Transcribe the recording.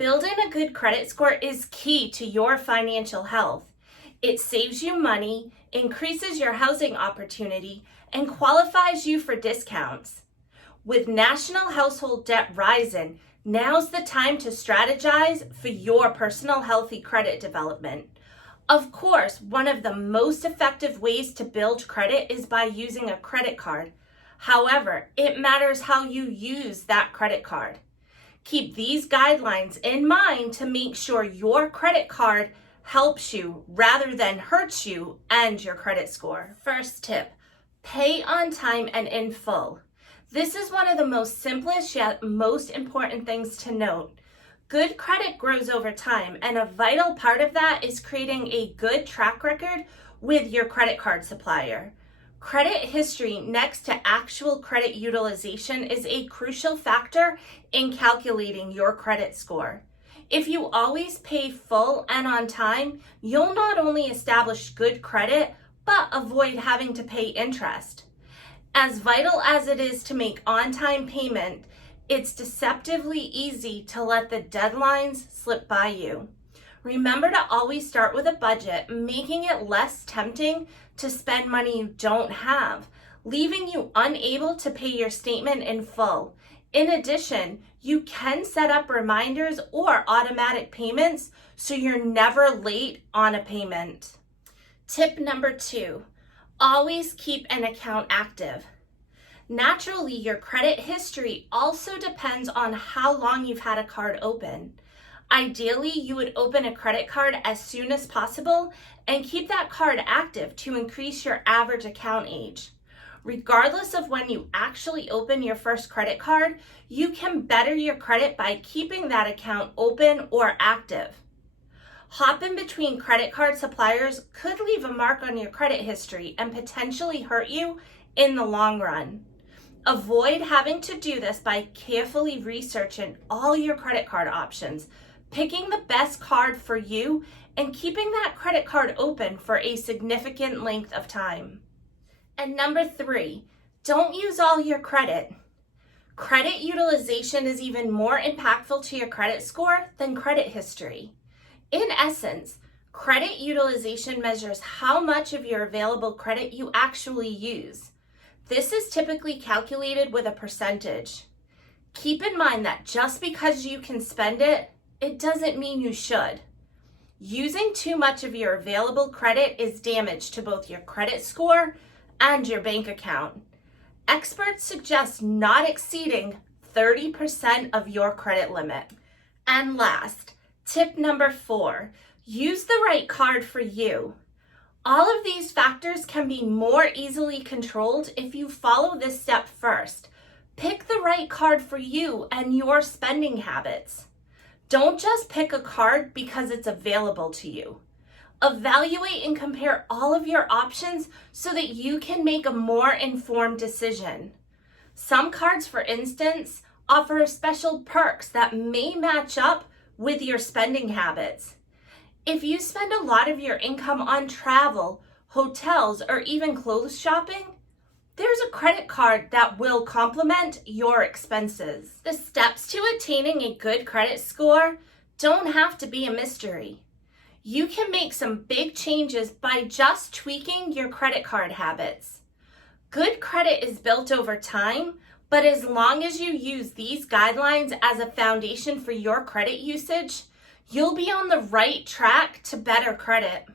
Building a good credit score is key to your financial health. It saves you money, increases your housing opportunity, and qualifies you for discounts. With national household debt rising, now's the time to strategize for your personal healthy credit development. Of course, one of the most effective ways to build credit is by using a credit card. However, it matters how you use that credit card. Keep these guidelines in mind to make sure your credit card helps you rather than hurts you and your credit score. First tip, pay on time and in full. This is one of the most simplest yet most important things to note. Good credit grows over time, and a vital part of that is creating a good track record with your credit card supplier. Credit history next to actual credit utilization is a crucial factor in calculating your credit score. If you always pay full and on time, you'll not only establish good credit, but avoid having to pay interest. As vital as it is to make on-time payment, it's deceptively easy to let the deadlines slip by you. Remember to always start with a budget, making it less tempting to spend money you don't have, leaving you unable to pay your statement in full. In addition, you can set up reminders or automatic payments so you're never late on a payment. Tip number 2, always keep an account active. Naturally, your credit history also depends on how long you've had a card open. Ideally, you would open a credit card as soon as possible and keep that card active to increase your average account age. Regardless of when you actually open your first credit card, you can better your credit by keeping that account open or active. Hopping between credit card suppliers could leave a mark on your credit history and potentially hurt you in the long run. Avoid having to do this by carefully researching all your credit card options, picking the best card for you, and keeping that credit card open for a significant length of time. And number 3, don't use all your credit. Credit utilization is even more impactful to your credit score than credit history. In essence, credit utilization measures how much of your available credit you actually use. This is typically calculated with a percentage. Keep in mind that just because you can spend it, it doesn't mean you should. Using too much of your available credit is damage to both your credit score and your bank account. Experts suggest not exceeding 30% of your credit limit. And last, tip number 4, use the right card for you. All of these factors can be more easily controlled if you follow this step first. Pick the right card for you and your spending habits. Don't just pick a card because it's available to you. Evaluate and compare all of your options so that you can make a more informed decision. Some cards, for instance, offer special perks that may match up with your spending habits. If you spend a lot of your income on travel, hotels, or even clothes shopping, there's a credit card that will complement your expenses. The steps to attaining a good credit score don't have to be a mystery. You can make some big changes by just tweaking your credit card habits. Good credit is built over time, but as long as you use these guidelines as a foundation for your credit usage, you'll be on the right track to better credit.